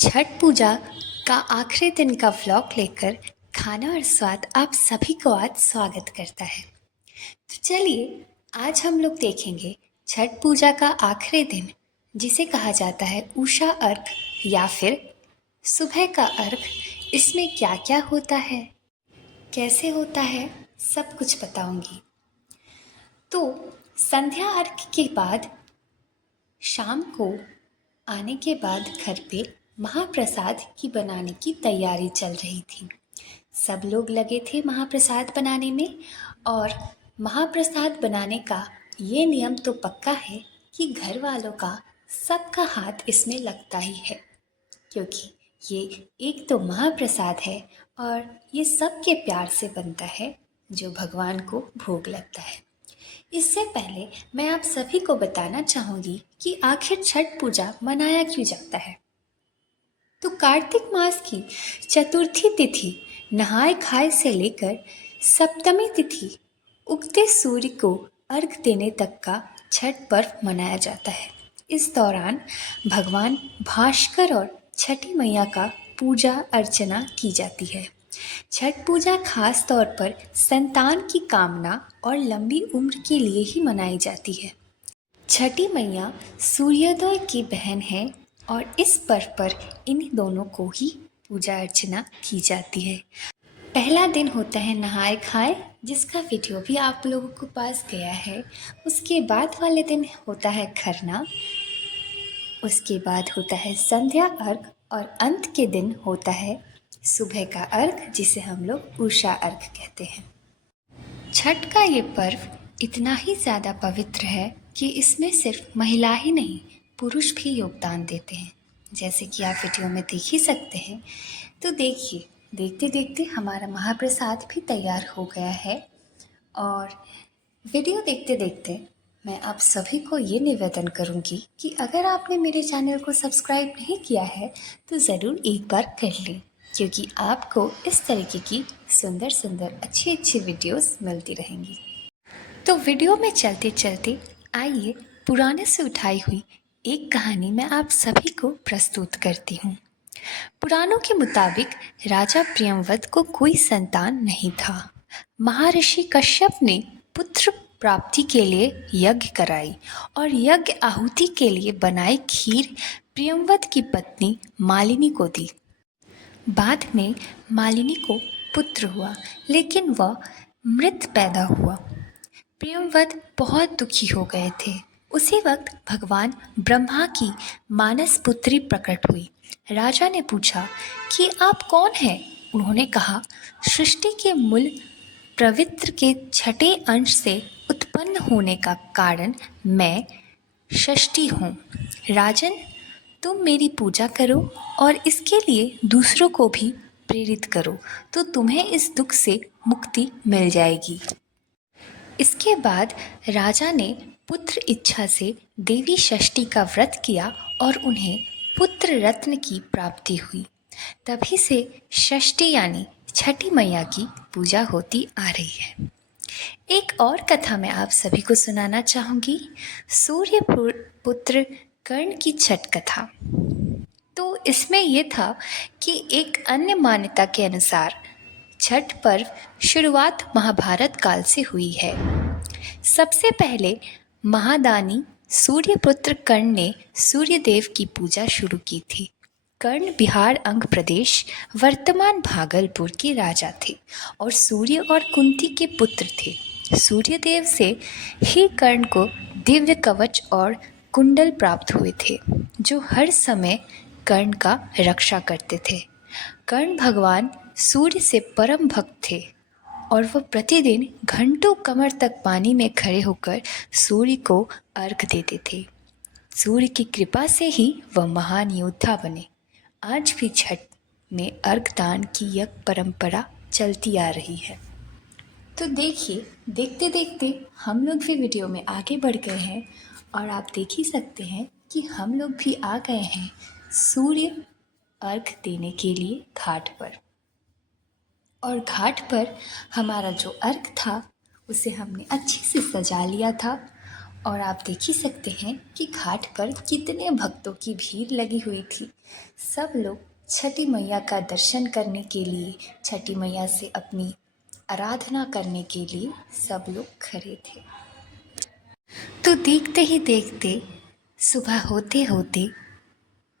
छठ पूजा का आखिरी दिन का व्लॉग लेकर खाना और स्वाद आप सभी को आज स्वागत करता है। तो चलिए आज हम लोग देखेंगे छठ पूजा का आखिरी दिन, जिसे कहा जाता है उषा अर्घ या फिर सुबह का अर्घ। इसमें क्या क्या होता है, कैसे होता है, सब कुछ बताऊंगी। तो संध्या अर्घ के बाद शाम को आने के बाद घर पे महाप्रसाद की बनाने की तैयारी चल रही थी। सब लोग लगे थे महाप्रसाद बनाने में, और महाप्रसाद बनाने का ये नियम तो पक्का है कि घर वालों का सबका हाथ इसमें लगता ही है, क्योंकि ये एक तो महाप्रसाद है और ये सबके प्यार से बनता है जो भगवान को भोग लगता है। इससे पहले मैं आप सभी को बताना चाहूँगी कि आखिर छठ पूजा मनाया क्यों जाता है। तो कार्तिक मास की चतुर्थी तिथि नहाय खाए से लेकर सप्तमी तिथि उगते सूर्य को अर्घ देने तक का छठ पर्व मनाया जाता है। इस दौरान भगवान भास्कर और छठी मैया का पूजा अर्चना की जाती है। छठ पूजा खास तौर पर संतान की कामना और लंबी उम्र के लिए ही मनाई जाती है। छठी मैया सूर्योदय की बहन है और इस पर्व पर इन दोनों को ही पूजा अर्चना की जाती है। पहला दिन होता है नहाय खाए, जिसका वीडियो भी आप लोगों के पास गया है। उसके बाद वाले दिन होता है खरना, उसके बाद होता है संध्या अर्घ और अंत के दिन होता है सुबह का अर्घ, जिसे हम लोग उषा अर्घ कहते हैं। छठ का ये पर्व इतना ही ज़्यादा पवित्र है कि इसमें सिर्फ महिला ही नहीं, पुरुष भी योगदान देते हैं, जैसे कि आप वीडियो में देख ही सकते हैं। तो देखिए, देखते देखते हमारा महाप्रसाद भी तैयार हो गया है। और वीडियो देखते देखते मैं आप सभी को ये निवेदन करूँगी कि अगर आपने मेरे चैनल को सब्सक्राइब नहीं किया है तो ज़रूर एक बार कर लें, क्योंकि आपको इस तरीके की सुंदर सुंदर अच्छी अच्छी वीडियोस मिलती रहेंगी। तो वीडियो में चलते चलते आइए पुराने से उठाई हुई एक कहानी मैं आप सभी को प्रस्तुत करती हूँ। पुराणों के मुताबिक राजा प्रियंवद को कोई संतान नहीं था। महर्षि कश्यप ने पुत्र प्राप्ति के लिए यज्ञ कराई और यज्ञ आहुति के लिए बनाई खीर प्रियंवद की पत्नी मालिनी को दी। बाद में मालिनी को पुत्र हुआ, लेकिन वह मृत पैदा हुआ। प्रियंवद बहुत दुखी हो गए थे। उसी वक्त भगवान ब्रह्मा की मानस पुत्री प्रकट हुई। राजा ने पूछा कि आप कौन हैं? उन्होंने कहा, सृष्टि के मूल प्रवृत्ति के छठे अंश से उत्पन्न होने का कारण मैं षष्ठी हूँ। राजन, तुम मेरी पूजा करो और इसके लिए दूसरों को भी प्रेरित करो, तो तुम्हें इस दुख से मुक्ति मिल जाएगी। इसके बाद राजा ने पुत्र इच्छा से देवी षष्ठी का व्रत किया और उन्हें पुत्र रत्न की प्राप्ति हुई। तभी से षष्ठी यानी छठी मैया की पूजा होती आ रही है। एक और कथा मैं आप सभी को सुनाना चाहूँगी, सूर्य पुत्र कर्ण की छठ कथा। तो इसमें यह था कि एक अन्य मान्यता के अनुसार छठ पर्व शुरुआत महाभारत काल से हुई है। सबसे पहले महादानी सूर्यपुत्र कर्ण ने सूर्यदेव की पूजा शुरू की थी। कर्ण बिहार अंग प्रदेश वर्तमान भागलपुर के राजा थे और सूर्य और कुंती के पुत्र थे। सूर्यदेव से ही कर्ण को दिव्य कवच और कुंडल प्राप्त हुए थे, जो हर समय कर्ण का रक्षा करते थे। कर्ण भगवान सूर्य से परम भक्त थे और वह प्रतिदिन घंटों कमर तक पानी में खड़े होकर सूर्य को अर्घ देते थे। सूर्य की कृपा से ही वह महान योद्धा बने। आज भी छठ में अर्घ दान की यह परंपरा चलती आ रही है। तो देखिए, देखते देखते हम लोग भी वीडियो में आगे बढ़ गए हैं और आप देख ही सकते हैं कि हम लोग भी आ गए हैं सूर्य अर्घ देने के लिए घाट पर। और घाट पर हमारा जो अर्घ था उसे हमने अच्छे से सजा लिया था और आप देख ही सकते हैं कि घाट पर कितने भक्तों की भीड़ लगी हुई थी। सब लोग छठी मैया का दर्शन करने के लिए, छठी मैया से अपनी आराधना करने के लिए सब लोग खड़े थे। तो देखते ही देखते सुबह होते होते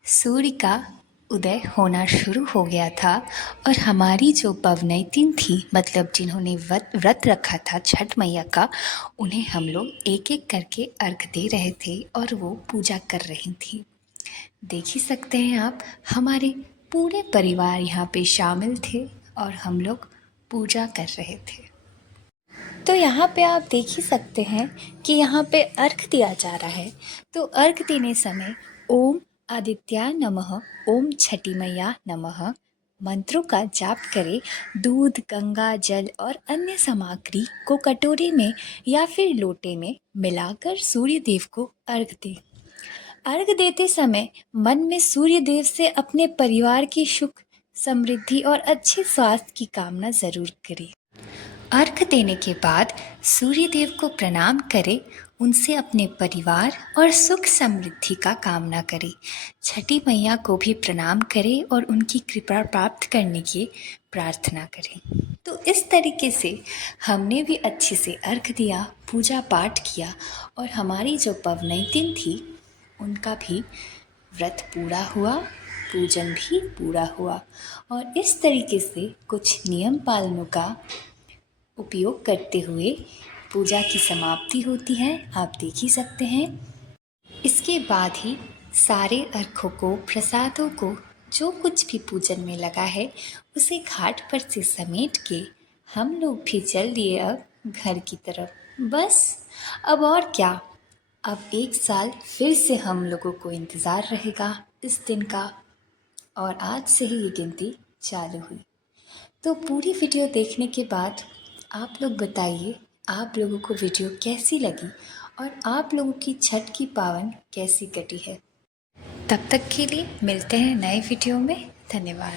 सूर्य का उदय होना शुरू हो गया था और हमारी जो पवनैतिन थी, मतलब जिन्होंने व्रत रखा था छठ मैया का, उन्हें हम लोग एक एक करके अर्घ दे रहे थे और वो पूजा कर रही थी। देख ही सकते हैं आप, हमारे पूरे परिवार यहाँ पे शामिल थे और हम लोग पूजा कर रहे थे। तो यहाँ पे आप देख ही सकते हैं कि यहाँ पे अर्घ दिया जा रहा है। तो अर्घ देने समय ओम आदित्याय नमः, ओम छठी मैया नमः मंत्रों का जाप करें। दूध, गंगा जल और अन्य सामग्री को कटोरे में या फिर लोटे में मिलाकर सूर्य देव को अर्घ दें। अर्घ देते समय मन में सूर्य देव से अपने परिवार की सुख, समृद्धि और अच्छे स्वास्थ्य की कामना जरूर करें। अर्घ देने के बाद सूर्य देव को प्रणाम करें, उनसे अपने परिवार और सुख समृद्धि का कामना करें। छठी मैया को भी प्रणाम करें और उनकी कृपा प्राप्त करने की प्रार्थना करें। तो इस तरीके से हमने भी अच्छे से अर्घ दिया, पूजा पाठ किया और हमारी जो पवनैतिन थी उनका भी व्रत पूरा हुआ, पूजन भी पूरा हुआ। और इस तरीके से कुछ नियम पालनों का उपयोग करते हुए पूजा की समाप्ति होती है, आप देख ही सकते हैं। इसके बाद ही सारे अर्घों को, प्रसादों को, जो कुछ भी पूजन में लगा है उसे घाट पर से समेट के हम लोग भी चल दिए अब घर की तरफ। बस अब और क्या, अब एक साल फिर से हम लोगों को इंतज़ार रहेगा इस दिन का और आज से ही ये गिनती चालू हुई। तो पूरी वीडियो देखने के बाद आप लोग बताइए आप लोगों को वीडियो कैसी लगी और आप लोगों की छठ की पावन कैसी कटी है। तब तक के लिए मिलते हैं नए वीडियो में। धन्यवाद।